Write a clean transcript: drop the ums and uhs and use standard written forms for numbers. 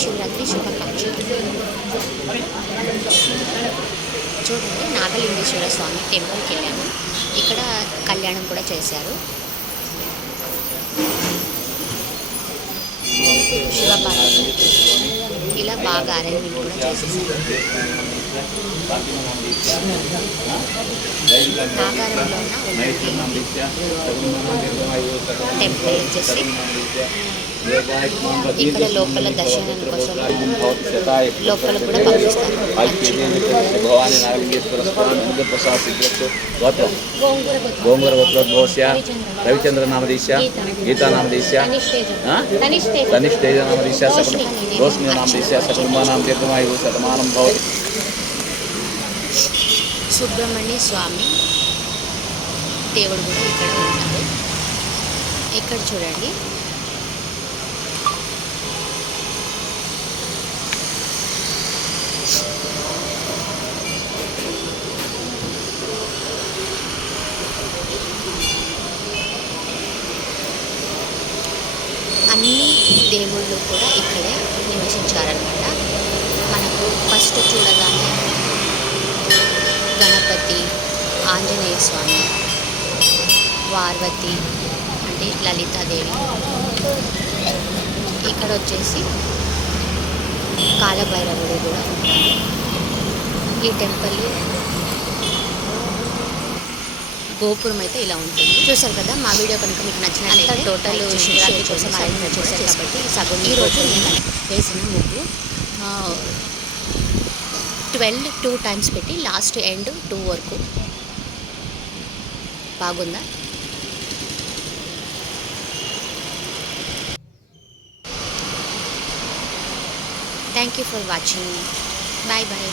మహాశివరాత్రి శుభాకాంక్షలు. చూడండి, నాగలింగేశ్వర స్వామి టెంపుల్కి వెళ్ళాము. ఇక్కడ కళ్యాణం కూడా చేశారు. శివపార్వతి ఇలా బాగా అరేంజ్మెంట్ కూడా చేసేసారు. నాగారంలో ఉన్న టెంపుల్ వచ్చేసి ఇక్కడ లోపల దర్శనం కోసం లోపల కూడా పంపిస్తారు. గోంగూర గోత్రోద్భవస్య రవిచంద్ర నామధీశ్య గీతా నామధీశ్య తనిష్ తేజ నామధీశ్య రోష్ణి నామధీశ్య సకుటుంబానాం దీర్ఘమాయుః శతమానం భవతి. సుబ్రహ్మణ్య స్వామి దేవుడు కూడా ఇక్కడ ఉంటారు. ఇక్కడ చూడండి, అన్ని దేవుళ్ళు కూడా ఇక్కడే నివసించారనమాట. మనకు ఫస్ట్ చూడగానే గణపతి, ఆంజనేయ స్వామి, పార్వతి అంటే లలితాదేవి, ఇక్కడ వచ్చేసి కాలభైరవుడు కూడా ఉంటారు. ఈ టెంపుల్ గోపురం అయితే ఇలా ఉంటుంది. చూసారు కదా, మా వీడియో కనుక మీకు నచ్చినట్లయితే టోటల్ శివరాత్రి కోసం అరేంజ్ చేశారు కాబట్టి సగం ఈరోజు నేను వేసిన ముగ్గు 12 2 టైమ్స్ పెట్టి లాస్ట్ ఎండ్ 2 వరకు బాగుందా. Thank you for watching. Bye bye.